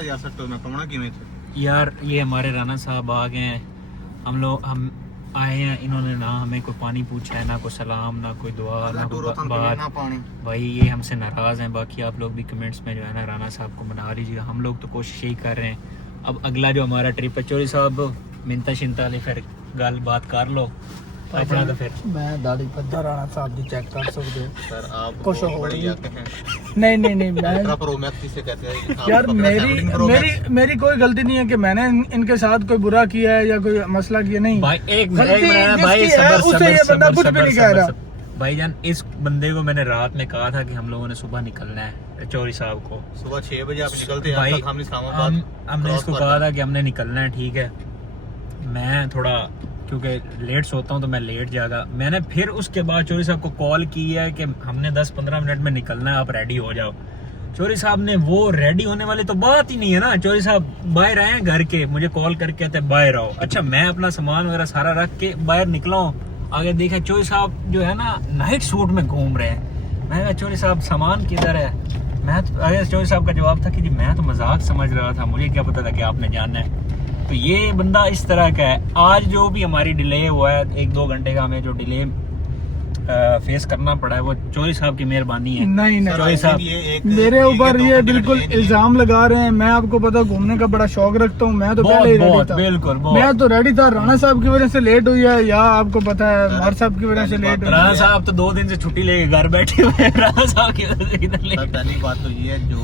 था यार सट्टो में कमना किवें थे यार ये हमारे राना साहब आ गए हैं, हम आए हैं, इन्होंने ना हमें कोई पानी पूछा है, ना कोई सलाम, ना कोई दुआ, ना कोई बात। भाई ये हमसे नाराज़ हैं। बाकी आप लोग भी कमेंट्स में जो है ना राना साहब को मना लीजिएगा, हम लोग तो कोशिश यही कर रहे हैं। अब अगला जो हमारा ट्रिप है, चोरी साहब मिनता शिनता ले फिर गल बात कर लो अपना। तो फिर मैं दाढ़ी पद्दा राणा साहब दी चेक कर सकते हो सर आप कुछ हो बड़े नहीं। जाते हैं नहीं नहीं नहीं मैं अल्ट्रा प्रो मैक्स जिसे कहते हैं आप यार पकड़ा मेरी 17 Pro मेरी Max। मेरी कोई गलती नहीं है कि मैंने इनके साथ कोई बुरा किया है या कोई मसला किया नहीं। भाई एक गलती मिनट भाई, जिसकी है, सबर उसे ये सबर बंदा सबर कुछ भी नहीं कह सबर रहा। सबर। भाईजान इस बंदे को मैंने रात में कहा था कि हम लोगों ने सुबह निकलना है, चौरी साहब को सुबह 6 बजे आप निकलते हैं भाई अब तक हम इस्लामाबाद हमने इसको कहा था कि हमने निकलना है, ठीक है। मैं थोड़ा क्योंकि लेट सोता हूँ तो मैं लेट जागा। मैंने फिर उसके बाद चौरी साहब को कॉल की है कि हमने 10-15 मिनट में निकलना है, आप रेडी हो जाओ। चौरी साहब ने वो रेडी होने वाली तो बात ही नहीं है ना। चौरी साहब बाहर आए हैं घर के, मुझे कॉल करके कहते हैं बाहर आओ। अच्छा मैं अपना सामान वगैरह सारा रख के बाहर निकला हूँ, आगे देखा चौरी साहब जो है ना नाइट सूट में घूम रहे हैं। मैं कहा चौरी साहब सामान किधर है? मैं तो अरे चौरी साहब का जवाब था कि जी मैं तो मजाक समझ रहा था, मुझे क्या पता था कि आपने जाना है। तो ये बंदा इस तरह का है। आज जो भी हमारी डिले हुआ है 1-2 घंटे का, हमें जो डिले फेस करना पड़ा है वो चौरी साहब की मेहरबानी है। नहीं नहीं चौरी साहब मेरे ऊपर ये बिल्कुल इल्जाम लगा रहे हैं। मैं आपको पता घूमने का बड़ा शौक रखता हूँ, मैं तो पहले ही रेडी था। बिल्कुल मैं तो रेडी था। राणा साहब की वजह से लेट हुई है या आपको पता है मार साहब की वजह से लेट हुई राणा है। साहब तो 2 दिन से छुट्टी लेके घर बैठे हुए हैं। राणा साहब की वजह से किधर ले। पहली बात तो ये है जो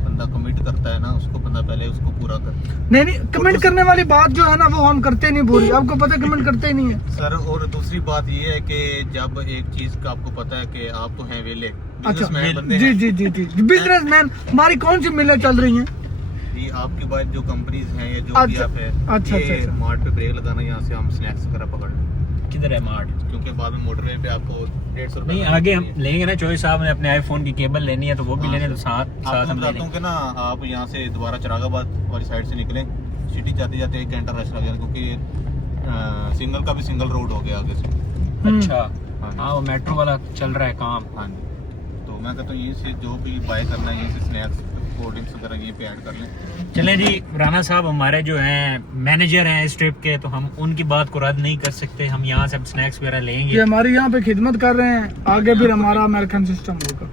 बंदा कमिट करता है ना उसको बंदा पहले उसको पूरा कर। नहीं नहीं कमेंट करने वाली बात जो है ना वो हम करते नहीं पूरी, आपको पता है कमेंट करते ही नहीं है सर। और दूसरी बात ये है कि जब एक चीज का आपको पता है कि आप तो हैं वेले अच्छा बिजनेसमैन बंदे जी हैं जी जी जी बिजनेसमैन। हमारी कौन सी मिलें चल रही हैं? जी आपके बाद जो कंपनीज हैं या जो भी अच्छा, आप है अच्छा, ये अच्छा। मार्ट पे ब्रेक लगाना, यहाँ से हम स्नैक्स वगैरह पकड़ लें किधर है मार्ट? क्योंकि बाद में मोटरवे पे आपको 150 रुपए नहीं आगे हम लेंगे ना। चौरी साहब ने अपने आईफोन की केबल लेनी है तो वो भी हाँ, लेने, तो साथ साथ आपको हम ले बताता हूँ कि ना आप यहाँ से दोबारा चिरागाबाद वाली साइड से निकलें, सिटी जाते जाते 1 घंटा रश लगेगा क्योंकि सिंगल का भी सिंगल रोड हो गया आगे से। अच्छा हाँ जी। हाँ वो मेट्रो वाला चल रहा है काम। हाँ जी। तो मैं कहता हूँ यहीं से जो भी बाय करना है यहीं से स्नैक्स कोल्ड ड्रिंक्स वगैरह यहीं पे ऐड कर लें। चलें जी, राणा साहब हमारे जो हैं मैनेजर हैं इस ट्रिप के, तो हम उनकी बात को रद्द नहीं कर सकते। हम यहाँ से स्नैक्स वगैरह लेंगे। ये हमारी यहाँ पे खिदमत कर रहे हैं, आगे भी हमारा अमेरिकन सिस्टम होगा।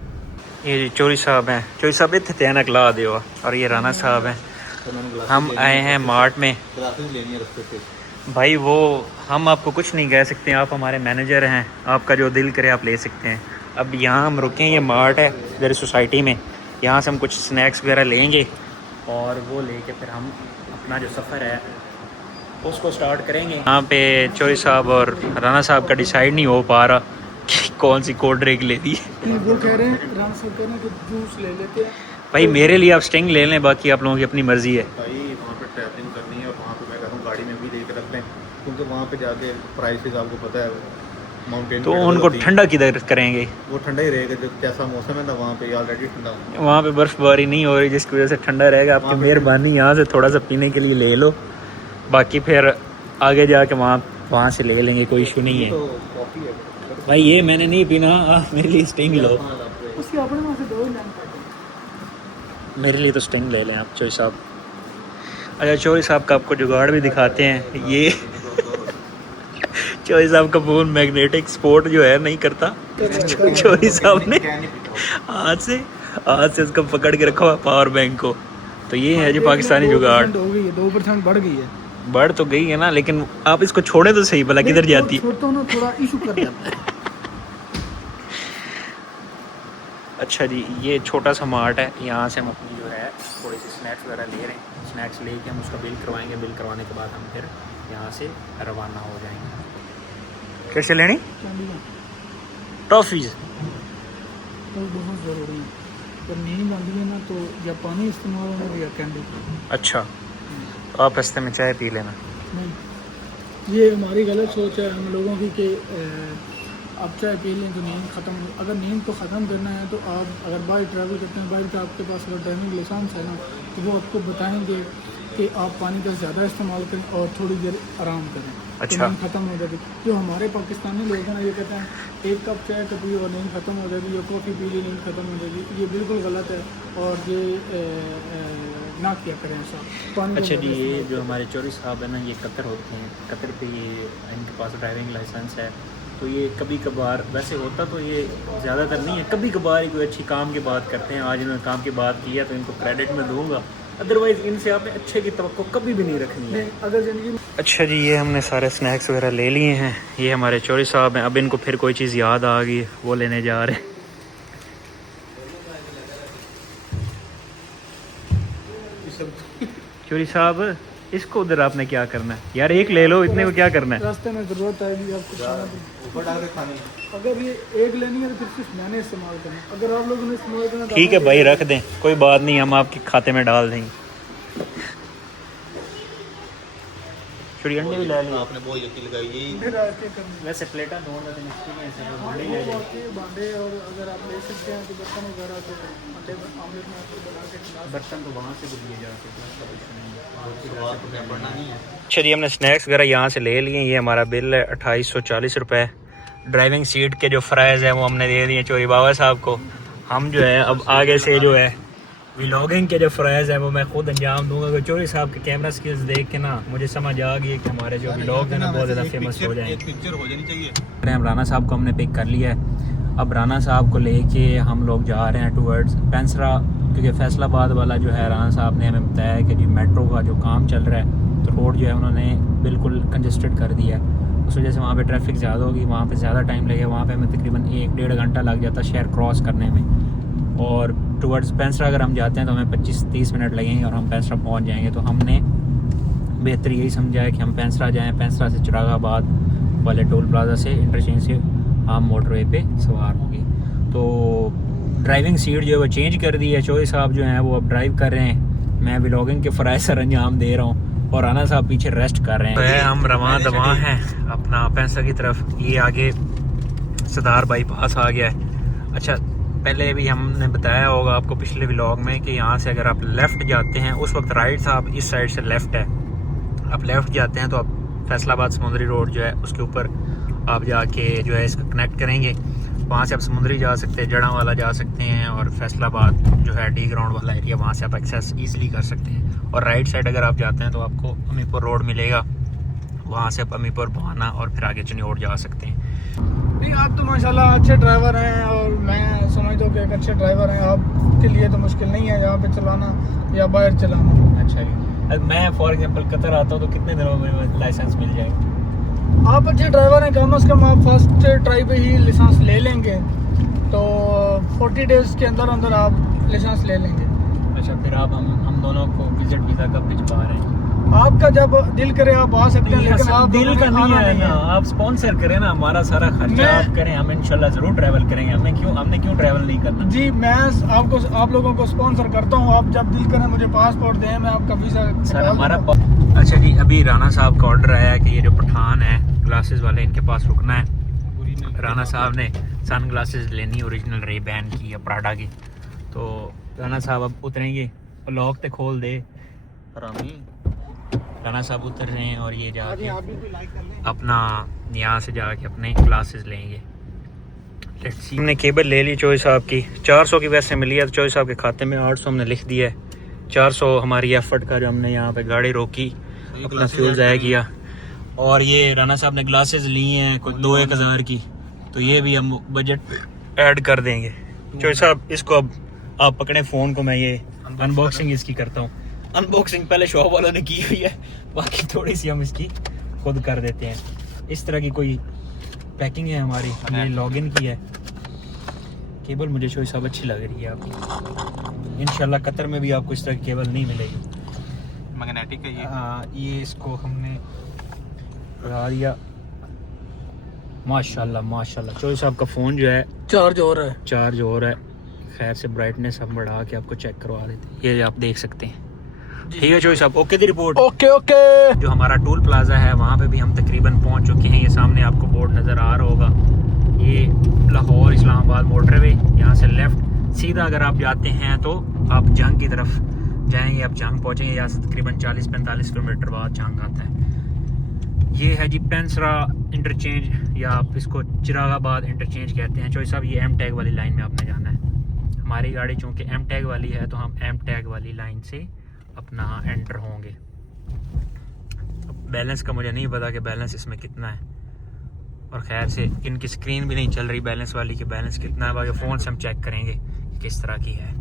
ये जी चौरी साहब हैं, चौरी साहब इतने तैनक ला दे। और ये राणा साहब हैं। तो मैंने ग्लासेस हम लेनी आए है हैं मार्ट में। ग्लासेस लेनी है रास्ते से। भाई वो हम आपको कुछ नहीं कह सकते, आप हमारे मैनेजर हैं, आपका जो दिल करे आप ले सकते हैं। अब यहाँ हम रुके हैं, ये मार्ट है इधर सोसाइटी में, यहाँ से हम कुछ स्नैक्स वगैरह लेंगे और वो लेके फिर हम अपना जो सफ़र है उसको स्टार्ट करेंगे। यहाँ पे चौरी साहब और राणा साहब का डिसाइड नहीं हो पा रहा कि कौन सी कोल्ड ड्रिंक ले दी। वो कह रहे हैं राम साहब कह रहे हैं कि जूस ले लेते हैं। भाई मेरे लिए आप स्टिंग ले लें, बाकी आप लोगों की अपनी मर्जी है। भाई वहाँ पे ट्रैवलिंग करनी है और वहाँ पे मैं कहता हूँ गाड़ी में भी लेके रखते हैं क्योंकि वहाँ पे जाके प्राइसेस आपको पता है माउंटेन तो उनको ठंडा किधर करेंगे? वो ठंडा ही रहेगा। जो कैसा मौसम है ना वहाँ पे ऑलरेडी ठंडा होगा। वहाँ पे बर्फबारी नहीं हो रही जिसकी वजह से ठंडा रहेगा। आपकी मेहरबानी, यहाँ से थोड़ा सा पीने के लिए ले लो, बाकी फिर आगे जाके वहाँ से ले लेंगे, कोई इशू नहीं है। तो कॉफ़ी है भाई ये मैंने नहीं पीना, आप मेरे लिए स्टिंग लो। उसके अपने वहाँ से दो ही लाइन काटे। मेरे लिए तो स्टिंग ले लें आप चौरी साहब। अच्छा चौरी साहब का आपको जुगाड़ भी दिखाते हैं। ये चौरी साहब का फोन मैग्नेटिक स्पोर्ट जो है नहीं करता। चौरी साहब ने हाथ से उसको पकड़ के रखा हुआ पावर बैंक को। तो ये है जो पाकिस्तानी जुगाड़। 2% हो गई है, 2% बढ़ गई है। बढ़ तो गई है ना, लेकिन आप इसको छोड़े तो सही, भला किधर जाती है। छोड़ता हूँ ना थोड़ा इशू कर जाता है। अच्छा जी, ये छोटा सा मार्ट है, यहाँ से हम अपनी जो है थोड़ी सी स्नैक्स वगैरह ले रहे हैं। स्नैक्स लेके हम उसका बिल करवाएंगे, बिल करवाने के बाद हम फिर यहाँ से रवाना हो जाएंगे। कैसे लेनी टॉफ़ीज़? तो बहुत ज़रूरी है। जब नींद आती है ना तो या पानी इस्तेमाल होना या कैंडी। अच्छा तो आप रास्ते में चाय पी लेना। नहीं ये हमारी गलत सोच है हम लोगों की कि आप चाय पी लें तो नींद ख़त्म हो। अगर नींद को ख़त्म करना है तो आप अगर बाहर ट्रैवल करते हैं, बाहर का आपके पास अगर ड्राइविंग लाइसेंस है ना तो वो आपको बताएंगे कि आप पानी का ज़्यादा इस्तेमाल करें और थोड़ी देर आराम करें। अच्छा। तो नींद ख़त्म हो जाती। जो हमारे पाकिस्तानी लोग हैं ये कहते हैं 1 कप चाय का पियो और नींद ख़त्म हो जाती है, या कॉफ़ी पी ली नींद ख़त्म हो जाती है। ये बिल्कुल गलत है और ये ना किया करें ऐसा। पानी को अच्छा जी, बर्दाश्त ये नहीं जो हमारे चौरी साहब है ना, ये कतर होते हैं, कतर पे ये इनके पास ड्राइविंग लाइसेंस है, तो ये कभी कभार, वैसे होता तो ये ज़्यादातर नहीं है, कभी कभार ही कोई अच्छी काम की बात करते हैं। आज इन्होंने काम की बात की है तो इनको क्रेडिट में दूंगा, अदरवाइज़ इनसे आपने अच्छे की तवक्को कभी भी नहीं रखनी है। नहीं, अगर ज़िंदगी में अच्छा जी, ये हमने सारे स्नैक्स वगैरह ले लिए हैं, ये हमारे चौरी साहब हैं। अब इनको फिर कोई चीज़ याद आ गई, वो लेने जा रहे हैं। चौरी साहब, इसको उधर आपने क्या करना है यार, एक ले लो, इतने को क्या करना है। रास्ते में ज़रूरत आएगी आपको खाना तो ऊपर डाल के खाने। अगर ये एक लेनी है तो फिर सिर्फ मैंने इस्तेमाल करना, अगर आप लोगों ने इस्तेमाल करना तो ठीक है भाई, रख दें, कोई बात नहीं, हम आपके खाते में डाल देंगे। चोरी अंडे भी ले लिए आपने बहुत यकीन लगाई ये फिर आके करना वैसे प्लेटा दोनों दिन एक्सपीरियंस है, हाँ, बड़े वो ले लिए। बाकी भांडे और अगर आप ले सकते हैं तो बर्तन वगैरह तो अंडे आमलेट में आपको बना के खिला सकते बर्तन तो वहाँ से भी लिए जा सकते स्वाद तो पड़ना नहीं है। हैं। अच्छा जी, हमने स्नैक्स वगैरह यहाँ से ले लिए। ये हमारा बिल है 2840 रुपये। ड्राइविंग सीट के जो फ्राइज़ हैं वो हमने दे दिए चोरी बाबा साहब को। हम जो है अब आगे से जो है व्लॉगिंग के जो फ्राइज़ हैं वो मैं खुद अंजाम दूंगा, क्योंकि चोरी साहब के कैमरा स्किल्स देख के ना मुझे समझ आ गई है कि हमारे जो व्लॉग हैं ना बहुत ज़्यादा फेमस हो जाएंगे। एक पिक्चर हो जानी चाहिए। हम राना साहब को हमने पिक कर लिया है। अब राना साहब को लेके हम लोग जा रहे हैं टूवर्ड्स पेंसरा, क्योंकि फैसलाबाद वाला जो है राना साहब ने हमें बताया कि जी मेट्रो का जो काम चल रहा है तो रोड जो है उन्होंने बिल्कुल कंजस्टेड कर दिया है। उस वजह से वहाँ पे ट्रैफिक ज़्यादा होगी, वहाँ पे ज़्यादा टाइम लगेगा। वहाँ पे हमें तकरीबन 1-1.5 घंटा लग जाता है शहर क्रॉस करने में, और टूवर्ड्स पेंसरा अगर हम जाते हैं तो हमें 25-30 मिनट लगेंगे और हम पेंसरा पहुँच जाएंगे। तो हमने बेहतर यही समझा है कि हम पेंसरा जाएँ, पेंसरा से चिरागाबाद वाले टोल प्लाजा से इंटरचेंज से हम मोटरवे पे सवार होंगे। तो ड्राइविंग सीट जो है वो चेंज कर दी है, चौधरी साहब जो हैं वो अब ड्राइव कर रहे हैं, मैं व्लॉगिंग के फ़राइज़ सर अंजाम दे रहा हूँ और राना साहब पीछे रेस्ट कर रहे हैं। हम रवां दवा हैं अपना पेंसरा की तरफ। ये आगे सरदार बाईपास आ गया है। अच्छा, पहले भी हमने बताया होगा आपको पिछले व्लॉग में कि यहाँ से अगर आप लेफ़्ट जाते हैं, उस वक्त राइट था, आप इस साइड से लेफ़्ट है, आप लेफ़्ट जाते हैं तो आप फैसलाबाद समुंदरी रोड जो है उसके ऊपर आप जाके जो है इसको कनेक्ट करेंगे। वहाँ से आप समुंदरी जा सकते हैं, जड़ा वाला जा सकते हैं, और फैसलाबाद जो है डी ग्राउंड वाला एरिया वहाँ से आप एक्सेस ईजिली कर सकते हैं। और राइट साइड अगर आप जाते हैं तो आपको अमीपुर रोड मिलेगा, वहाँ से आप अमीपुर बहाना और फिर आगे चनियोड़ जा सकते हैं। नहीं, आप तो माशाल्लाह अच्छे ड्राइवर हैं और मैं समझता हूँ कि एक अच्छे ड्राइवर हैं। आपके लिए तो मुश्किल नहीं है यहाँ पे चलाना या बाहर चलाना। अच्छा जी, मैं फॉर एग्जांपल कतर आता हूँ तो कितने दिनों में लाइसेंस मिल जाएगा? आप अच्छे ड्राइवर हैं, कम से कम आप फर्स्ट ट्राई पे ही लाइसेंस ले लेंगे तो 40 डेज़ के अंदर अंदर आप लाइसेंस ले लेंगे। अच्छा, फिर आप हम दोनों को विजिट वीज़ा कब भिजवा रहे हैं? आपका जब दिल करे आप आ सकते हैं, लेकिन आप दिल का नहीं है ना, आप स्पॉन्सर करें ना, हमारा सारा खर्चा आप करें, हम इंशाल्लाह जरूर ट्रैवल करेंगे। हमने क्यों ट्रैवल नहीं करना? जी, मैं आप लोगों को स्पॉन्सर करता हूँ। आप जब दिल करें मुझे पासपोर्ट दें, मैं आपका वीज़ा सर हमारा। अच्छा जी, अभी राना साहब का ऑर्डर आया है कि ये जो पठान है ग्लासेस वाले, इनके पास रुकना है। राना साहब ने सन ग्लासेस लेनी ओरिजिनल रेबैन की या प्राडा की, तो राना साहब अब उतरेंगे, लॉक तो खोल दे हरामी। राना साहब उतर रहे हैं और ये जाके अपना यहाँ से जाके अपने ग्लासेस लेंगे। Let's see. हमने केबल ले ली चौधरी साहब की, 400 की वैसे मिली है, तो चौधरी साहब के खाते में 800 हमने लिख दिया है। 400 हमारी एफर्ट का जो हमने यहाँ पे गाड़ी रोकी, अपना फ्यूल ज़ाया किया। और ये राना साहब ने ग्लासेस ली हैं कोई 2-1 हज़ार की, तो ये भी हम बजट ऐड कर देंगे। चौधरी साहब इसको अब आप पकड़े फ़ोन को, मैं ये अनबॉक्सिंग इसकी करता हूँ। अनबॉक्सिंग पहले शॉप वालों ने की हुई है, बाकी थोड़ी सी हम इसकी खुद कर देते हैं। इस तरह की कोई पैकिंग है हमारी, ये लॉगिन की है। केबल मुझे चौधरी साहब अच्छी लग रही है आपकी। इंशाल्लाह कतर में भी आपको इस तरह की केबल नहीं मिलेगी। मैग्नेटिक है ये। हाँ, ये इसको हमने लगा दिया। माशाल्लाह माशाल्लाह, चौधरी साहब का फ़ोन जो है चार्ज हो रहा है। चार्ज हो रहा है। खैर से ब्राइटनेस हम बढ़ा के आपको चेक करवा देते हैं, ये आप देख सकते हैं। ठीक है चौधरी साहब, ओके दी रिपोर्ट। Okay okay. जो हमारा टोल प्लाजा है वहाँ पे भी हम तकरीबन पहुँच चुके हैं। ये सामने आपको बोर्ड नज़र आ रहा होगा, ये लाहौर इस्लामाबाद मोटरवे। यहाँ से लेफ़्ट सीधा अगर आप जाते हैं तो आप जंग की तरफ जाएंगे, आप जंग पहुँचेंगे। यहाँ से तकरीबन 40-45 किलोमीटर बाद जंग आता है। ये है जी पेंसरा इंटरचेंज, या आप इसको चिरागाबाद इंटरचेंज कहते हैं। चौधरी साहब ये एम टैग वाली लाइन में आपने जाना है। हमारी गाड़ी चूँकि एम टैग वाली है तो हम एम टैग वाली लाइन से अपना एंटर होंगे। अब बैलेंस का मुझे नहीं पता कि बैलेंस इसमें कितना है, और खैर से इनकी स्क्रीन भी नहीं चल रही बैलेंस वाली कि बैलेंस कितना है, बाकी फ़ोन से हम चेक करेंगे कि किस तरह की है।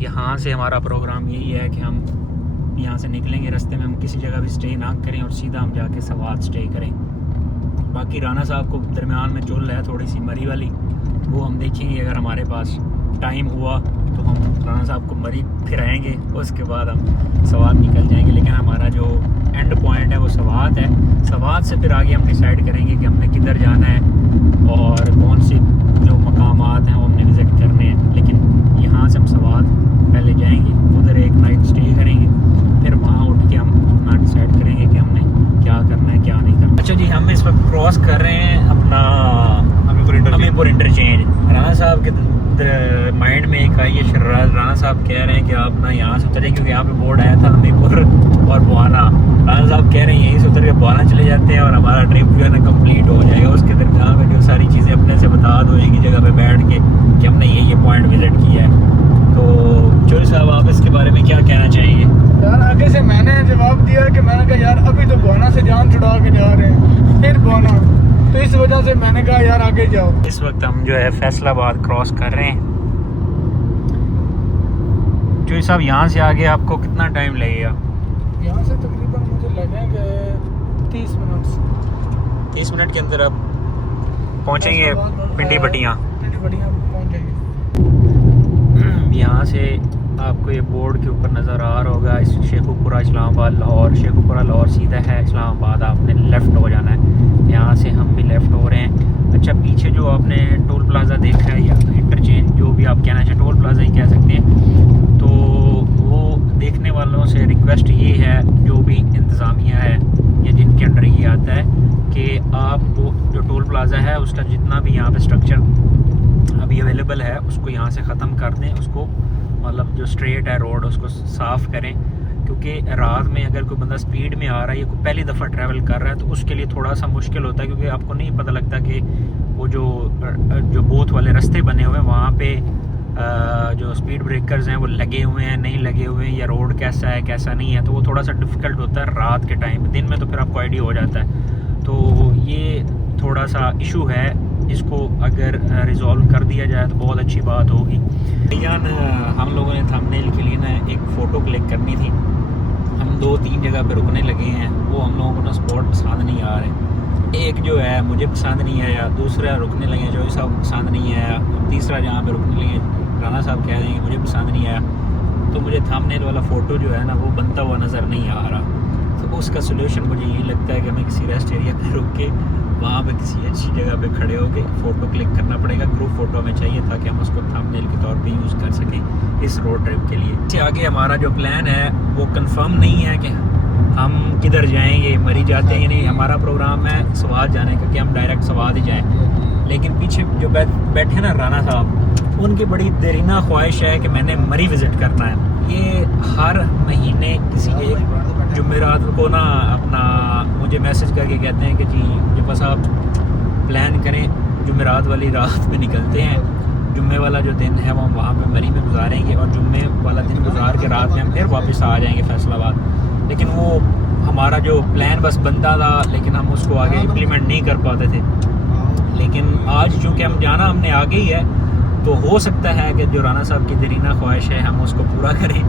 यहाँ से हमारा प्रोग्राम यही है कि हम यहाँ से निकलेंगे, रास्ते में हम किसी जगह भी स्टे ना करें और सीधा हम जाके सवात स्टे करें। बाकी राना साहब को दरमियान में चुल है थोड़ी सी मरी वाली, वो हम देखेंगे अगर हमारे पास टाइम हुआ तो हम राना साहब को मरी फिराएंगे, उसके बाद हम सवात निकल जाएंगे। लेकिन हमारा जो एंड पॉइंट है वो सवात है। सवात से फिर आगे हम डिसाइड करेंगे कि हमने किधर जाना है और कौन से जो मकामात हैं वो हमने विज़िट करने हैं। लेकिन यहाँ से हम सवात पहले जाएंगे, उधर एक नाइट स्टे करेंगे, फिर वहाँ उठ के हम अपना डिसाइड करेंगे कि हमने क्या करना है क्या नहीं करना। अच्छा जी, हम इस वक्त क्रॉस कर रहे हैं अपना अमीपुर इंटरचेंज। राना साहब के माइंड में एक आई है शर्रात, राना साहब कह रहे हैं कि आप ना यहाँ से उतरें, क्योंकि यहाँ पे बोर्ड आया था अमीपुर और बुआना। राना साहब कह रहे हैं यहीं से उतर के बुआना चले जाते हैं और हमारा ट्रिप जो है ना कंप्लीट हो जाएगा। उसके दरमियान में जो सारी चीज़ें अपने से बता दो एक ही जगह पे बैठ के कि हमने ये पॉइंट विजिट किया है। तो चोरी साहब, आप इसके बारे में क्या कहना चाहेंगे? यार आगे से मैंने जवाब दिया कि मैंने कहा यार अभी तो बुआना से जान छुड़ा के जा रहे हैं, फिर बुआना, तो इस वजह से मैंने कहा यार आगे जाओ। इस वक्त हम जो है फैसलाबाद क्रॉस कर रहे हैं। चोरी साहब, यहाँ से आगे आपको कितना टाइम लगेगा? यहाँ से तकरीबन मुझे लगेंगे 30 मिनट। 30 मिनट के अंदर आप पहुँचेंगे पिंडी बटियाँ। पिंडी बटियाँ पहुँच जाएंगे। यहाँ से आपको ये बोर्ड के ऊपर नज़र आ रहा होगा शेखुपुरा इस्लामाबाद लाहौर। शेखुपुरा लाहौर सीधा है, इस्लामाबाद आपने लेफ़्ट हो जाना है। यहाँ से हम भी लेफ़्ट हो रहे हैं। अच्छा, पीछे जो आपने टोल प्लाज़ा देखा है या इंटरचेंज जो भी आप कहना चाहें, टोल प्लाज़ा ही कह सकते हैं, तो वो देखने वालों से रिक्वेस्ट ये है जो भी इंतज़ामिया है या जिनके अंडर ये आता है कि आप वो जो टोल प्लाज़ा है उसका जितना भी यहाँ पे स्ट्रक्चर अभी अवेलेबल है उसको यहाँ से ख़त्म कर दें। उसको मतलब जो स्ट्रेट है रोड उसको साफ़ करें, क्योंकि रात में अगर कोई बंदा स्पीड में आ रहा है या कोई पहली दफ़ा ट्रैवल कर रहा है तो उसके लिए थोड़ा सा मुश्किल होता है, क्योंकि आपको नहीं पता लगता कि वो जो बोथ वाले रास्ते बने हुए हैं वहाँ पे जो स्पीड ब्रेकर्स हैं वो लगे हुए हैं नहीं लगे हुए हैं, या रोड कैसा है कैसा नहीं है, तो वो थोड़ा सा डिफ़िकल्ट होता है रात के टाइम। दिन में तो फिर आपको आइडिया हो जाता है। तो ये थोड़ा सा इशू है, इसको अगर रिज़ॉल्व कर दिया जाए तो बहुत अच्छी बात होगी। यान हम लोगों ने थंबनेल के लिए ना एक फ़ोटो क्लिक करनी थी। हम 2-3 जगह पे रुकने लगे हैं, वो हम लोगों को ना स्पॉट पसंद नहीं आ रहे। एक जो है मुझे पसंद नहीं आया, दूसरा रुकने लगे जो साहब को पसंद नहीं आया, तीसरा जहाँ पे रुकने लगे राना साहब कह रहे हैं मुझे पसंद नहीं आया। तो मुझे थंबनेल वाला फ़ोटो जो है ना वो बनता हुआ नज़र नहीं आ रहा। तो उसका सोल्यूशन मुझे ये लगता है कि हमें किसी रेस्ट एरिया पे रुक के वहाँ पे किसी अच्छी जगह पे खड़े होके फ़ोटो क्लिक करना पड़ेगा। ग्रुप फ़ोटो हमें चाहिए ताकि हम उसको थंबनेल के तौर पे यूज़ कर सकें इस रोड ट्रिप के लिए। इससे आगे हमारा जो प्लान है वो कंफर्म नहीं है कि हम किधर जाएंगे, मरी जाते हैं नहीं। हमारा प्रोग्राम है सवात जाने का कि हम डायरेक्ट सवात ही जाएँ, लेकिन पीछे जो बैठे ना राना साहब, उनकी बड़ी देरीना ख्वाहिश है कि मैंने मरी विज़िट करना है। ये हर महीने किसी एक जुमेरात को ना अपना मुझे मैसेज करके कहते हैं कि जी जब बस आप प्लान करें जुमेरात वाली रात में निकलते हैं, जुम्मे वाला जो दिन है वो हम वहाँ पे मरी में गुजारेंगे और जुम्मे वाला दिन गुजार के रात में हम फिर वापस आ जाएंगे फैसलाबाद। लेकिन वो हमारा जो प्लान बस बनता था, लेकिन हम उसको आगे इम्प्लीमेंट नहीं कर पाते थे। लेकिन आज चूँकि हम जाना हमने आगे ही है, तो हो सकता है कि जो राना साहब की देरीना ख्वाहिश है हम उसको पूरा करें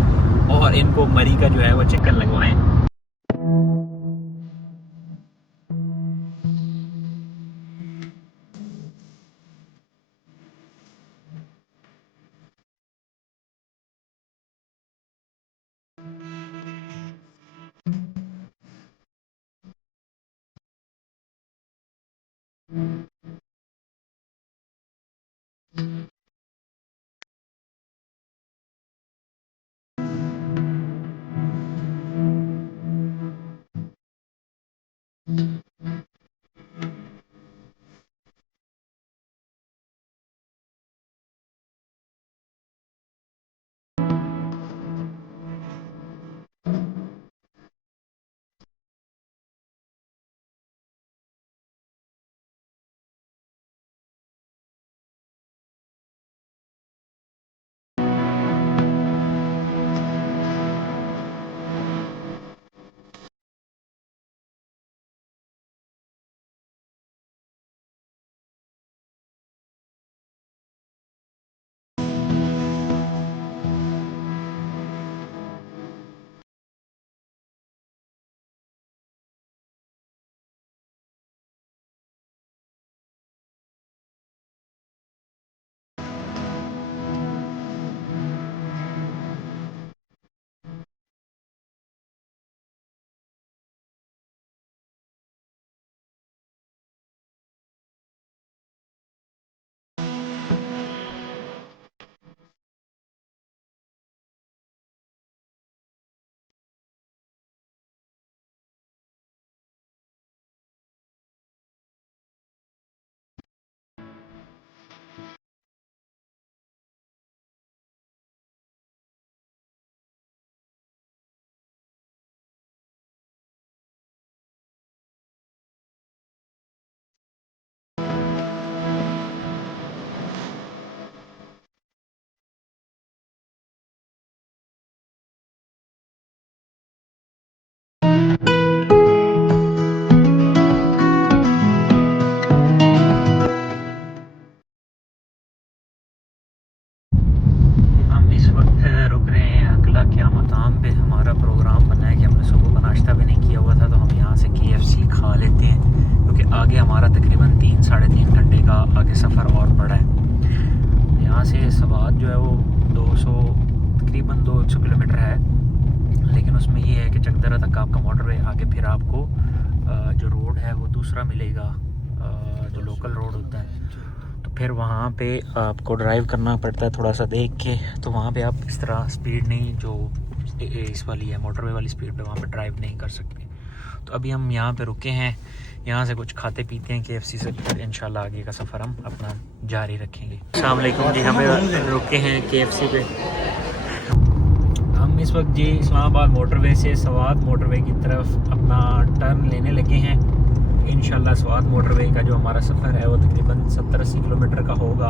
और इनको मरी का जो है वो चक्कर लगवाएं। चकदरा तक आपका मोटरवे, आगे फिर आपको जो रोड है वो दूसरा मिलेगा, जो लोकल रोड होता है। तो फिर वहाँ पे आपको ड्राइव करना पड़ता है थोड़ा सा देख के, तो वहाँ पे आप इस तरह स्पीड नहीं, जो इस वाली है मोटरवे वाली स्पीड पे वहाँ पे ड्राइव नहीं कर सकते। तो अभी हम यहाँ पे रुके हैं, यहाँ से कुछ खाते पीते हैं KFC से, फिर इंशाल्लाह आगे का सफ़र हम अपना जारी रखेंगे। अस्सलाम वालेकुम जी, हमें रुके हैं KFC पे। हम इस वक्त जी इस्लामाबाद मोटरवे से स्वात मोटरवे की तरफ अपना टर्न लेने लगे हैं। इंशाल्लाह स्वात मोटरवे का जो हमारा सफ़र है वो तकरीबन 70-80 किलोमीटर का होगा,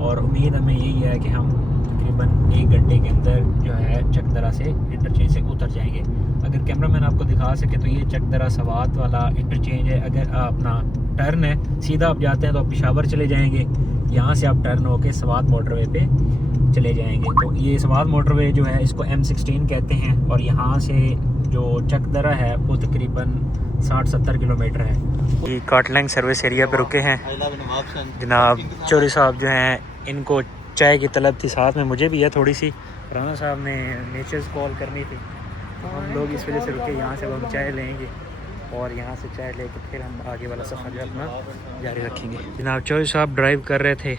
और उम्मीद हमें यही है कि हम तकरीबन 1 घंटे के अंदर जो है चकदरा से इंटरचेंज से उतर जाएंगे। अगर कैमरामैन आपको दिखा सके तो ये चकदरा स्वात वाला इंटरचेंज है। अगर अपना टर्न है सीधा आप जाते हैं तो आप पेशावर चले जाएंगे, यहाँ से आप टर्न होके स्वात मोटरवे पे चले जाएंगे। तो ये स्वात मोटरवे जो है इसको M16 कहते हैं, और यहाँ से जो चकदरा है वो तकरीबन 60-70 किलोमीटर है। ये काटलैंग सर्विस एरिया पे रुके हैं। जनाब चौधरी साहब जो हैं इनको चाय की तलब थी, साथ में मुझे भी है थोड़ी सी। राना साहब ने नेचर्स कॉल करनी थी, तो हम लोग इस वजह से रुके। यहाँ से हम चाय लेंगे और यहाँ से चाय लेकर फिर हम आगे वाला सफ़र जो अपना जारी रखेंगे। जनाब चौधरी साहब ड्राइव कर रहे थे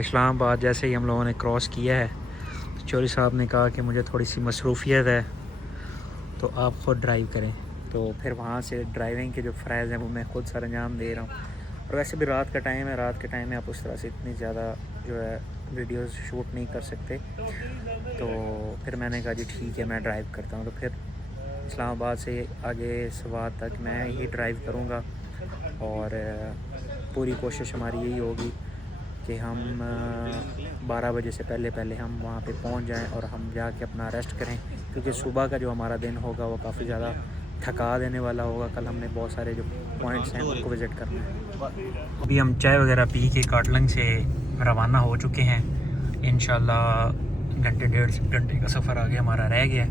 इस्लामाबाद, जैसे ही हम लोगों ने क्रॉस किया है तो चौधरी साहब ने कहा कि मुझे थोड़ी सी मसरूफियत है तो आप ख़ुद ड्राइव करें। तो फिर वहाँ से ड्राइविंग के जो फ़राइज़ हैं वो मैं ख़ुद सर अंजाम दे रहा हूँ। और वैसे भी रात का टाइम है, रात के टाइम में आप उस तरह से इतनी ज़्यादा जो है वीडियोस शूट नहीं कर सकते। तो फिर मैंने कहा जी ठीक है मैं ड्राइव करता हूँ। तो फिर इस्लामाबाद से आगे स्वात तक मैं ही ड्राइव करूँगा, और पूरी कोशिश हमारी यही होगी कि हम 12 बजे से पहले हम वहाँ पे पहुँच जाएं और हम जाके अपना रेस्ट करें, क्योंकि सुबह का जो हमारा दिन होगा वो काफ़ी ज़्यादा थका देने वाला होगा। कल हमने बहुत सारे जो पॉइंट्स हैं उनको विज़िट करना है। अभी हम चाय वगैरह पी के काटलंग से रवाना हो चुके हैं। इंशाल्लाह घंटे 1.5 घंटे का सफ़र आगे हमारा रह गया है।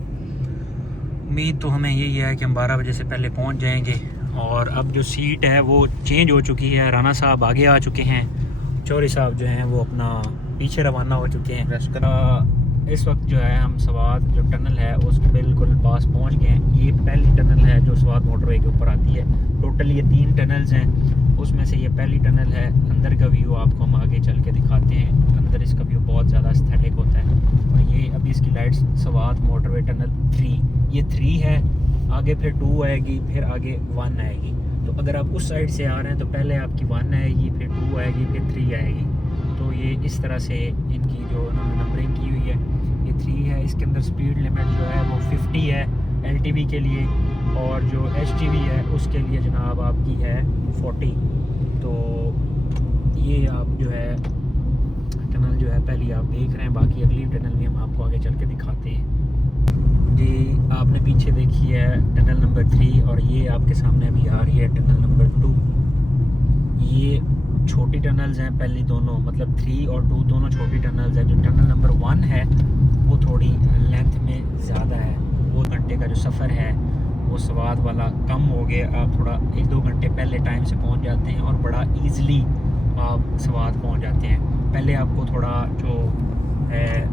उम्मीद तो हमें यही है कि हम 12 बजे से पहले पहुंच जाएंगे। और अब जो सीट है वो चेंज हो चुकी है, राना साहब आगे आ चुके हैं, चौधरी साहब जो हैं वो अपना पीछे रवाना हो चुके हैं। इस वक्त जो है हम स्वात जो टनल है उसके बिल्कुल पास पहुंच गए हैं। ये पहली टनल है जो स्वात मोटरवे के ऊपर आती है। टोटल ये 3 टनल्स हैं, उसमें से ये पहली टनल है। अंदर का व्यू आपको हम आगे चल के दिखाते हैं। अंदर इसका व्यू बहुत ज़्यादा एस्थेटिक होता है। और ये अभी इसकी लाइट्स स्वात मोटरवे टनल 3, ये 3 है, आगे फिर 2 आएगी, फिर आगे 1 आएगी। तो अगर आप उस साइड से आ रहे हैं तो पहले आपकी 1 आएगी, फिर 2 आएगी, फिर 3 आएगी। तो ये इस तरह से इनकी जो नंबरिंग की हुई है, ये 3 है। इसके अंदर स्पीड लिमिट जो है वो 50 है LTV के लिए, और जो HTV है उसके लिए जनाब आपकी है 40। तो ये आप जो है टनल जो है पहली आप देख रहे हैं, बाकी अगली टनल भी हम आपको आगे चल के दिखाते हैं। जी आपने पीछे देखी है टनल नंबर 3, और ये आपके सामने अभी आ रही है टनल नंबर 2। ये छोटी टनल्स हैं पहली दोनों, मतलब 3 और 2 दोनों छोटी टनल्स हैं। जो टनल नंबर 1 है वो थोड़ी लेंथ में ज़्यादा है। वो घंटे का जो सफ़र है वो स्वात वाला कम हो गया। आप थोड़ा 1-2 घंटे पहले टाइम से पहुंच जाते हैं और बड़ा ईज़िली आप स्वात पहुंच जाते हैं। पहले आपको थोड़ा जो है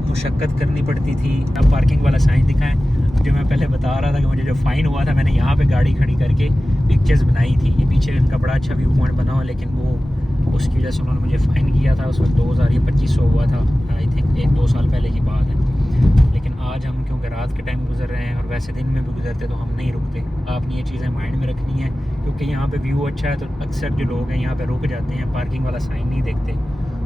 मुशक्क़त करनी पड़ती थी। अब पार्किंग वाला साइन दिखाएं, जो मैं पहले बता रहा था कि मुझे जो फ़ाइन हुआ था, मैंने यहाँ पे गाड़ी खड़ी करके पिक्चर्स बनाई थी। ये पीछे इनका बड़ा अच्छा व्यू पॉइंट बना हुआ, लेकिन वो उसकी वजह से उन्होंने मुझे फ़ाइन किया था। उस वक्त 2500 हुआ था, आई थिंक 1-2 साल पहले की बात है। लेकिन आज हम क्योंकि रात के टाइम गुजर रहे हैं और वैसे दिन में भी गुजरते तो हम नहीं रुकते। आपने ये चीज़ें माइंड में रखनी है, क्योंकि यहाँ पे व्यू अच्छा है तो अक्सर जो लोग हैं यहाँ पे रुक जाते हैं, पार्किंग वाला साइन नहीं देखते।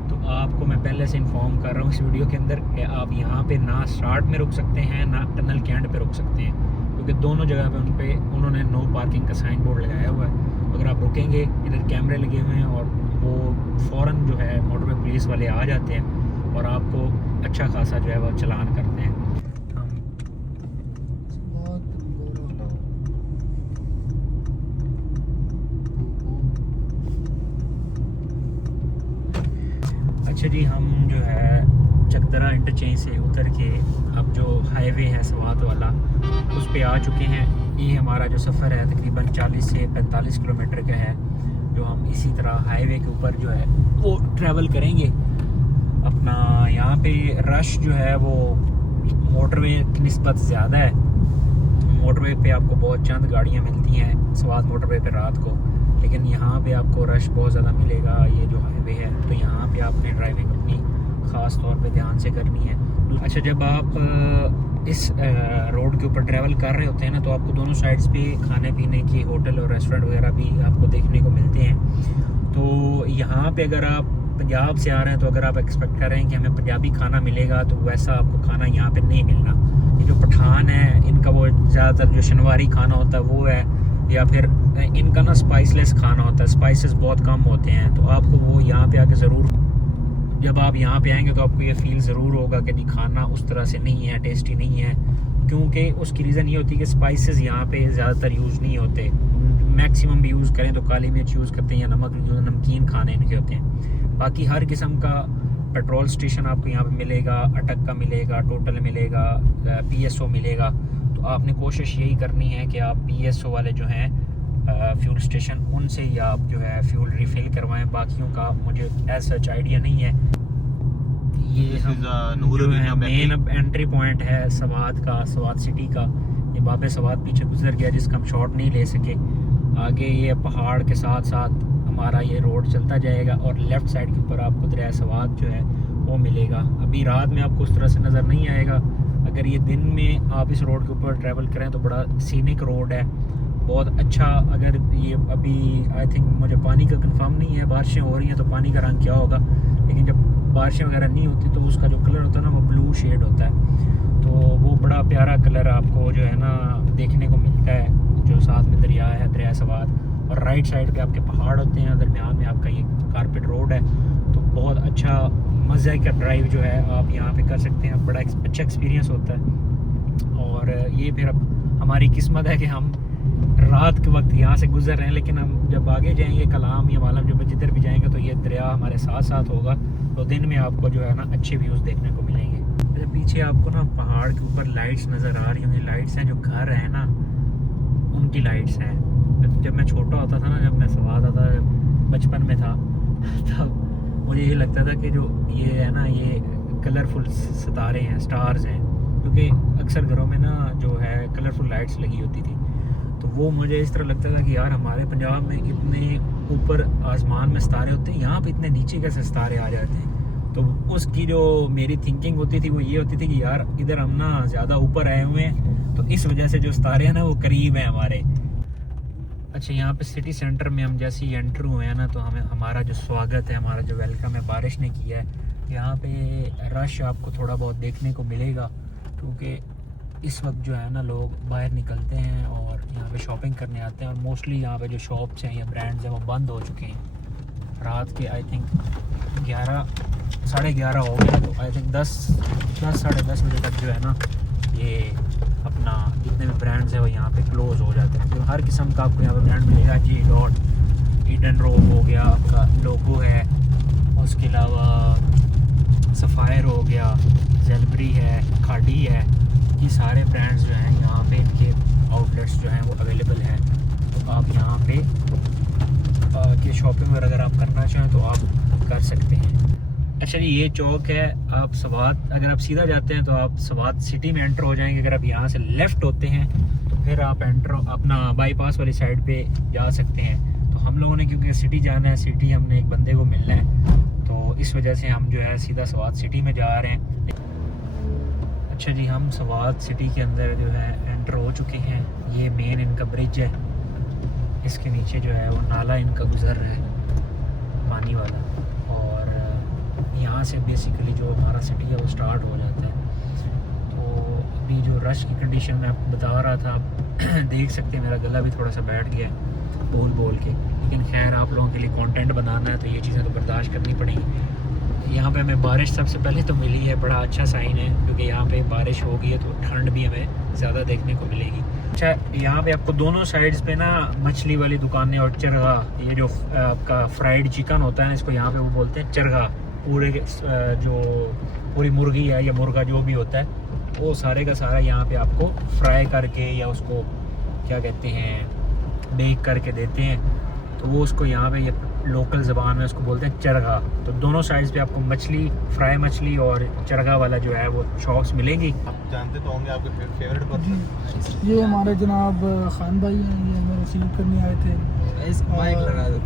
तो आपको मैं पहले से इन्फॉर्म कर रहा हूँ इस वीडियो के अंदर कि आप यहाँ पे ना स्टार्ट में रुक सकते हैं ना टनल के एंड पे रुक सकते हैं, क्योंकि दोनों जगह पे उन्होंने नो पार्किंग का साइन बोर्ड लगाया हुआ है। अगर आप रुकेंगे, इधर कैमरे लगे हुए हैं और वो फ़ौरन जो है मोटरवे पुलिस वाले आ जाते हैं और आपको अच्छा खासा जो है वो चालान करते हैं। अच्छा जी, हम जो है चकदरा इंटरचेंज से उतर के अब जो हाईवे है स्वात वाला उस पे आ चुके हैं। ये हमारा जो सफ़र है तकरीबन 40 से 45 किलोमीटर का है, जो हम इसी तरह हाईवे के ऊपर जो है वो ट्रैवल करेंगे। अपना यहाँ पे रश जो है वो मोटरवे की निस्बत ज़्यादा है, मोटरवे पे आपको बहुत चंद गाड़ियाँ मिलती हैं स्वाद मोटरवे पे रात को, लेकिन यहाँ पे आपको रश बहुत ज़्यादा मिलेगा। ये जो हाईवे है तो यहाँ पे आपने ड्राइविंग अपनी ख़ास तौर पे ध्यान से करनी है। अच्छा, जब आप इस रोड के ऊपर ट्रैवल कर रहे होते हैं ना तो आपको दोनों साइड्स पे खाने पीने की होटल और रेस्टोरेंट वगैरह भी आपको देखने को मिलते हैं। तो यहाँ पे अगर आप पंजाब से आ रहे हैं तो अगर आप एक्सपेक्ट कर रहे हैं कि हमें पंजाबी खाना मिलेगा तो वैसा आपको खाना यहाँ पे नहीं मिलना। ये जो पठान है इनका वो ज़्यादातर जो शनिवारी खाना होता है वो है, या फिर इनका ना स्पाइसलेस खाना होता है, स्पाइसेस बहुत कम होते हैं। तो आपको वो यहाँ पे आके ज़रूर, जब आप यहाँ पे आएंगे तो आपको ये फील ज़रूर होगा कि नहीं खाना उस तरह से नहीं है, टेस्टी नहीं है, क्योंकि उसकी रीज़न ये होती है कि स्पाइसेस यहाँ पे ज़्यादातर यूज़ नहीं होते। मैक्सिमम भी यूज़ करें तो काली मिर्च यूज़ करते हैं या नमक, जो नमकीन खाने इनके होते हैं। बाकी हर किस्म का पेट्रोल स्टेशन आपको यहाँ पे मिलेगा, अटक का मिलेगा, टोटल मिलेगा, PSO मिलेगा। तो आपने कोशिश यही करनी है कि आप PSO वाले जो हैं फ्यूल स्टेशन उनसे या आप जो है फ्यूल रिफ़िल करवाएं। बाकियों का मुझे एज सच आइडिया नहीं है। ये हम मेन एंट्री पॉइंट है सवात का, सवात सिटी का। ये बाबे सवात पीछे गुजर गया जिसका हम शॉट नहीं ले सके। आगे ये पहाड़ के साथ साथ हमारा ये रोड चलता जाएगा और लेफ़्ट साइड के ऊपर आपको दरिया सवात जो है वो मिलेगा। अभी रात में आपको उस तरह से नज़र नहीं आएगा। अगर ये दिन में आप इस रोड के ऊपर ट्रैवल करें तो बड़ा सीनिक रोड है, बहुत अच्छा। अगर ये अभी आई थिंक मुझे पानी का कंफर्म नहीं है, बारिशें हो रही हैं तो पानी का रंग क्या होगा, लेकिन जब बारिशें वगैरह नहीं होती तो उसका जो कलर होता है ना वो ब्लू शेड होता है। तो वो बड़ा प्यारा कलर आपको जो है ना देखने को मिलता है। जो साथ में दरिया है, दरिया सवात, और राइट साइड पे आपके पहाड़ होते हैं, दरमियान में आपका ये कारपेट रोड है। तो बहुत अच्छा मज़े का ड्राइव जो है आप यहाँ पे कर सकते हैं, बड़ा अच्छा एक्सपीरियंस होता है। और ये फिर अब हमारी किस्मत है कि हम रात के वक्त यहाँ से गुजर रहे हैं, लेकिन हम जब आगे जाएंगे कलाम या मालम जब जिधर भी जाएंगे तो ये दरिया हमारे साथ साथ होगा, तो दिन में आपको जो है ना अच्छे व्यूज़ देखने को मिलेंगे। पीछे आपको ना पहाड़ के ऊपर लाइट्स नज़र आ रही होंगी। लाइट्स हैं जो घर है ना उनकी लाइट्स हैं। जब मैं छोटा होता था ना, जब मैं सवाद आता बचपन में था तब मुझे ये लगता था कि जो ये है ना ये कलरफुल सितारे हैं, स्टार्स हैं, क्योंकि अक्सर घरों में ना जो है कलरफुल लाइट्स लगी होती थी। तो वो मुझे इस तरह लगता था कि यार हमारे पंजाब में इतने ऊपर आसमान में सितारे होते हैं, यहाँ पे इतने नीचे कैसे सितारे आ जाते हैं। तो उसकी जो मेरी थिंकिंग होती थी वो ये होती थी कि यार इधर हम ना ज़्यादा ऊपर आए हुए हैं तो इस वजह से जो सितारे हैं ना वो करीब हैं हमारे। अच्छा, यहाँ पे सिटी सेंटर में हम जैसे ही एंटर हुए हैं ना तो हमें हमारा जो स्वागत है, हमारा जो वेलकम है बारिश ने किया है। यहाँ पे रश आपको थोड़ा बहुत देखने को मिलेगा, क्योंकि इस वक्त जो है ना लोग बाहर निकलते हैं और यहाँ पे शॉपिंग करने आते हैं। और मोस्टली यहाँ पे जो शॉप्स हैं या ब्रांड्स हैं वो बंद हो चुके हैं। रात के आई थिंक 11 साढ़े 11 हो गए, तो आई थिंक 10 साढ़े 10 बजे तक जो है ना ये अपना जितने भी ब्रांड्स हैं वो यहाँ पे क्लोज हो जाते हैं। तो हर किस्म का आपको यहाँ पे ब्रांड मिलेगा। G.Dot, ईडन रोब हो गया, आपका लोगो है, उसके अलावा सफ़ायर हो गया, जेलबरी है, खाड़ी है। ये सारे ब्रांड्स जो हैं यहाँ पे इनके आउटलेट्स जो हैं वो अवेलेबल हैं। तो आप यहाँ पे के शॉपिंग वगैरह अगर आप करना चाहें तो आप कर सकते हैं। अच्छा जी, ये चौक है। आप सवात अगर आप सीधा जाते हैं तो आप सवात सिटी में एंटर हो जाएंगे। अगर आप यहाँ से लेफ़्ट होते हैं तो फिर आप अपना बाईपास वाली साइड पे जा सकते हैं। तो हम लोगों ने क्योंकि सिटी जाना है, सिटी हमने एक बंदे को मिलना है, तो इस वजह से हम जो है सीधा सवात सिटी में जा रहे हैं। अच्छा जी, हम सवात सिटी के अंदर जो है एंटर हो चुके हैं। ये मेन इनका ब्रिज है, इसके नीचे जो है वो नाला इनका गुजर रहा है पानी वाला, और यहाँ से बेसिकली जो हमारा सिटी है वो स्टार्ट हो जाता है। तो अभी जो रश की कंडीशन मैं आपको बता रहा था, आप देख सकते हैं मेरा गला भी थोड़ा सा बैठ गया है बोल के, लेकिन खैर आप लोगों के लिए कंटेंट बनाना है तो ये चीज़ें तो बर्दाश्त करनी पड़ेंगी। यहाँ पे हमें बारिश सबसे पहले तो मिली है, बड़ा अच्छा साइन है, क्योंकि यहाँ पे बारिश होगी है तो ठंड भी हमें ज़्यादा देखने को मिलेगी। अच्छा, यहाँ पे आपको दोनों साइड्स पे ना मछली वाली दुकानें और चरगा, ये जो आपका फ्राइड चिकन होता है इसको यहाँ पे वो बोलते हैं चरगा। पूरी मुर्गी है या मुर्गा जो भी होता है वो सारे का सारा यहाँ पे आपको फ्राई करके या उसको क्या कहते हैं बेक करके देते हैं। तो वो उसको यहाँ पे ये लोकल ज़बान में उसको बोलते हैं चरगा। तो दोनों साइड्स पे आपको मछली, फ्राई मछली और चरगा वाला जो है वो शॉप्स मिलेंगी। आप जानते तो होंगे आपके फेवरेट पर्सन ये हमारे जनाब खान भाई हैं, ये हमें रिसीव करने आए थे। माइक और लगा दो।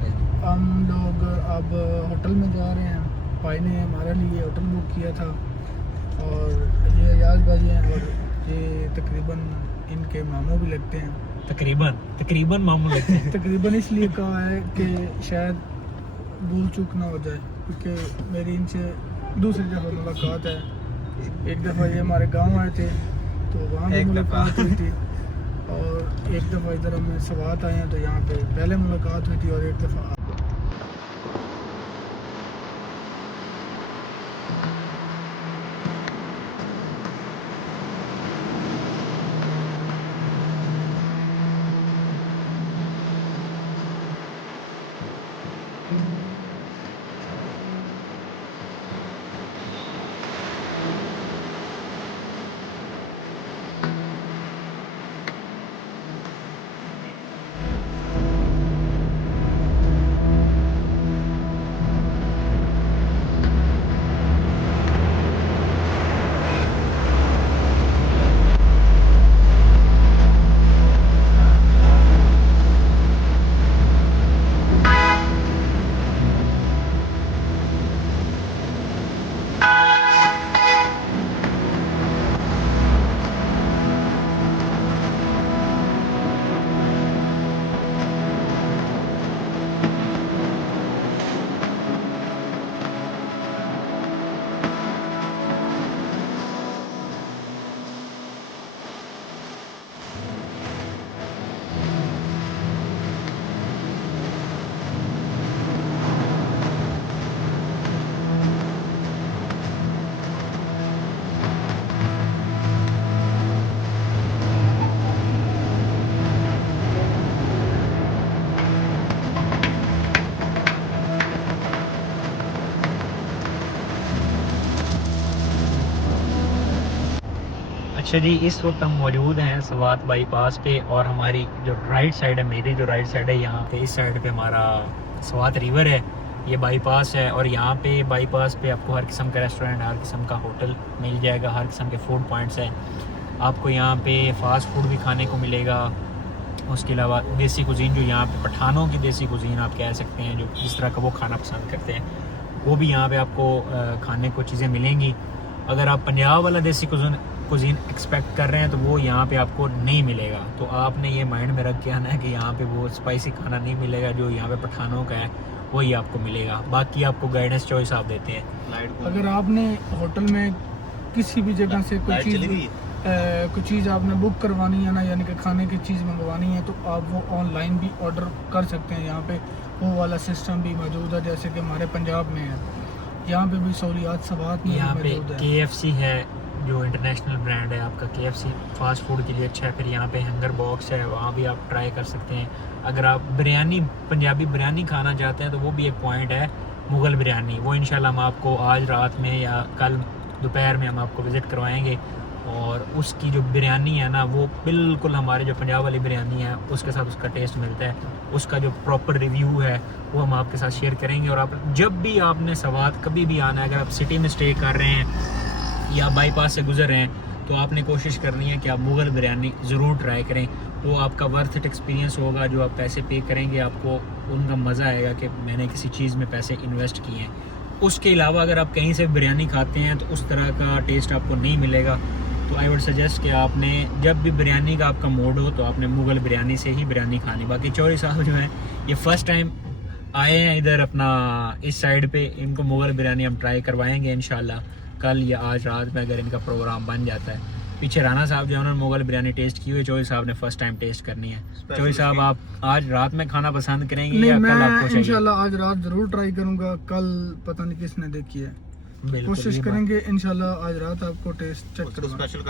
हम लोग अब होटल में जा रहे हैं। भाई ने हमारे लिए होटल बुक किया था और ये अयाज भाई हैं और ये तकरीबन इनके मामू भी लगते हैं। तकरीबन मामू लगते हैं। तकरीबन इसलिए कहा है कि शायद भूल चूक ना हो जाए, क्योंकि मेरी इनसे दूसरी दफ़ा मुलाकात है। एक दफ़ा ये हमारे गांव आए थे तो वहाँ भी मुलाकात हुई थी, और एक दफ़ा इधर हम सवात आए हैं तो यहाँ पे पहले मुलाकात हुई थी, और एक दफ़ा अच्छा जी, इस वक्त हम मौजूद हैं सवात बाईपास पे, और हमारी जो राइट साइड है, मेरी जो राइट साइड है यहाँ पे, इस साइड पे हमारा सवात रिवर है, ये बाईपास है। और यहाँ पे बाईपास पे आपको हर किस्म का रेस्टोरेंट, हर किस्म का होटल मिल जाएगा, हर किस्म के फूड पॉइंट्स हैं। आपको यहाँ पे फास्ट फूड भी खाने को मिलेगा। उसके अलावा देसी कुजीन, जो यहाँ पे पठानों की देसी कुजीन आप कह सकते हैं, जो जिस तरह का वो खाना पसंद करते हैं, वो भी यहाँ पे आपको खाने को चीज़ें मिलेंगी। अगर आप पंजाब वाला देसी कुजीन एक्सपेक्ट कर रहे हैं तो वो यहाँ पे आपको नहीं मिलेगा। तो आपने ये माइंड में रख के आना है कि यहाँ पे वो स्पाइसी खाना नहीं मिलेगा जो यहाँ पे पठानों का है, वही आपको मिलेगा। बाकी आपको गाइडेंस चॉइस आप देते हैं। अगर आपने होटल में किसी भी जगह से कोई चीज़ आपने बुक करवानी है ना, यानी कि खाने की चीज़ मंगवानी है, तो आप वो ऑनलाइन भी ऑर्डर कर सकते हैं। यहाँ पे वो वाला सिस्टम भी मौजूद है, जैसे कि हमारे पंजाब में है। यहाँ पे भी सहूलियात सवात में यहाँ पे मौजूद है। KFC है जो इंटरनेशनल ब्रांड है आपका। KFC फास्ट फूड के लिए अच्छा है। फिर यहाँ पे हंगर बॉक्स है, वहाँ भी आप ट्राई कर सकते हैं। अगर आप बिरयानी, पंजाबी बिरयानी खाना चाहते हैं तो वो भी एक पॉइंट है, मुग़ल बिरयानी। वो इंशाल्लाह हम आपको आज रात में या कल दोपहर में हम आपको विज़िट करवाएंगे। और उसकी जो बिरयानी है ना, वो बिल्कुल हमारे जो पंजाब वाली बिरयानी है उसके साथ उसका टेस्ट मिलता है। उसका जो प्रॉपर रिव्यू है वो हम आपके साथ शेयर करेंगे। और आप जब भी आपने सवात कभी भी आना है, अगर आप सिटी में स्टे कर रहे हैं या बाईपास से गुजर रहे हैं, तो आपने कोशिश करनी है कि आप मुग़ल बिरयानी ज़रूर ट्राई करें। वो आपका वर्थ इट एक्सपीरियंस होगा। जो आप पैसे पे करेंगे आपको उनका मज़ा आएगा कि मैंने किसी चीज़ में पैसे इन्वेस्ट किए हैं। उसके अलावा अगर आप कहीं से बिरयानी खाते हैं तो उस तरह का टेस्ट आपको नहीं मिलेगा। तो आई वुड सजेस्ट कि आपने जब भी बिरयानी का आपका मूड हो तो आपने मुग़ल बिरयानी से ही बिरयानी खानी। बाकी चौधरी साहब जो हैं ये फ़र्स्ट टाइम आए हैं इधर अपना इस साइड पे, इनको मुग़ल बिरयानी हम ट्राई करवाएंगे इंशाल्लाह कल या आज रात में, अगर इनका प्रोग्राम बन जाता है। पीछे राना साहब जो है उन्होंने मुग़ल बिरयानी टेस्ट की हुई है, चौधरी साहब ने फ़र्स्ट टाइम टेस्ट करनी है। चौधरी साहब आप आज रात में खाना पसंद करेंगे या कल आपको चाहिए? इंशाल्लाह आज रात ज़रूर ट्राई करूँगा, कल पता नहीं किसने देखी है। कोशिश करेंगे इंशाल्लाह आज रात आपको टेस्ट चेक करवाएं।